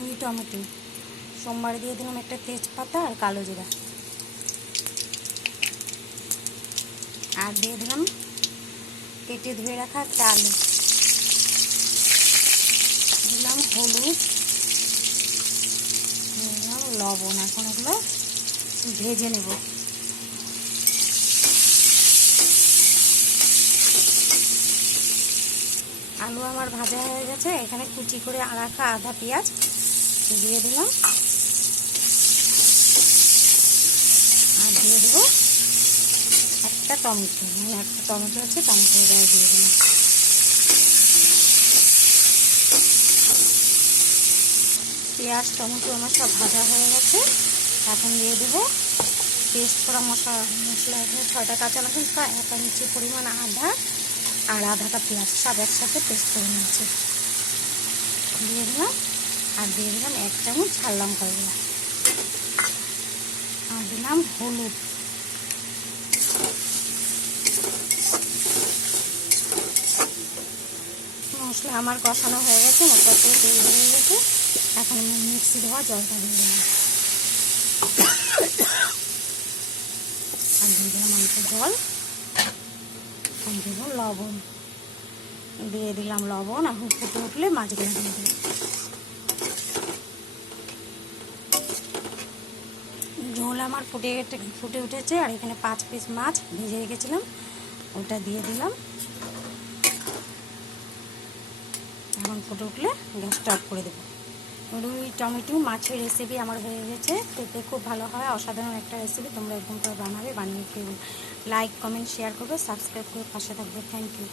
2 tomato, সোমবার দিয়ে দিলাম একটা তেজপাতা আর কালো জিরা, আর দিয়ে দিলাম কেটে ধুয়ে রাখা একটা আলু, দিলাম হলুদ, দিলাম লবণ। এখন এগুলো ভেজে নেব। আলু আমার ভাজা হয়ে গেছে। এখানে কুচি করে রাখা আধা পেঁয়াজ দিয়ে দিলাম, আর দিয়ে দেবো একটা টমেটো, একটা টমেটো আছে, টমেটো দিয়ে দিলাম। পেঁয়াজ টমেটো আমার সব ভাজা হয়ে গেছে। এখন দিয়ে দেবো পেস্ট করা মশলা। এখানে 6টা কাঁচা লঙ্কা, 1 ইঞ্চি পরিমাণ আদা আর আধাটা পেঁয়াজ সব একসাথে পেস্ট করে নিয়েছি, দিয়ে দিলাম। আর দিয়ে দিলাম 1 চামচ ঝাল লঙ্কা গুঁড়া, আর দিলাম হলুদ। মশলা আমার কষানো হয়ে গেছে, মশলা পুরো তৈরি হয়ে গেছে। এখন মিক্সি ধোয়া জলটা দিয়ে দিলাম, আর দিয়ে দিলাম অল্প জল, আর দেবো লবণ, দিয়ে দিলাম লবণ। এখন ফুটে উঠলে মাছগুলো দিয়ে দিলাম। ঝোল আমার ফুটে উঠেছে। আর এখানে 5 পিস মাছ ভেজে রেখেছিলাম, ওটা দিয়ে দিলাম। এখন ফুটে উঠলে গ্যাসটা অফ করে দেবো। রুই টমেটো মাছের রেসিপি আমার হয়ে গেছে। খেতে খুব ভালো হয়, অসাধারণ একটা রেসিপি। তোমরা এরকম করে বানাবে, বানিয়ে খেয়ে লাইক কমেন্ট শেয়ার করবে, সাবস্ক্রাইব করে পাশে থাকবে। Thank you.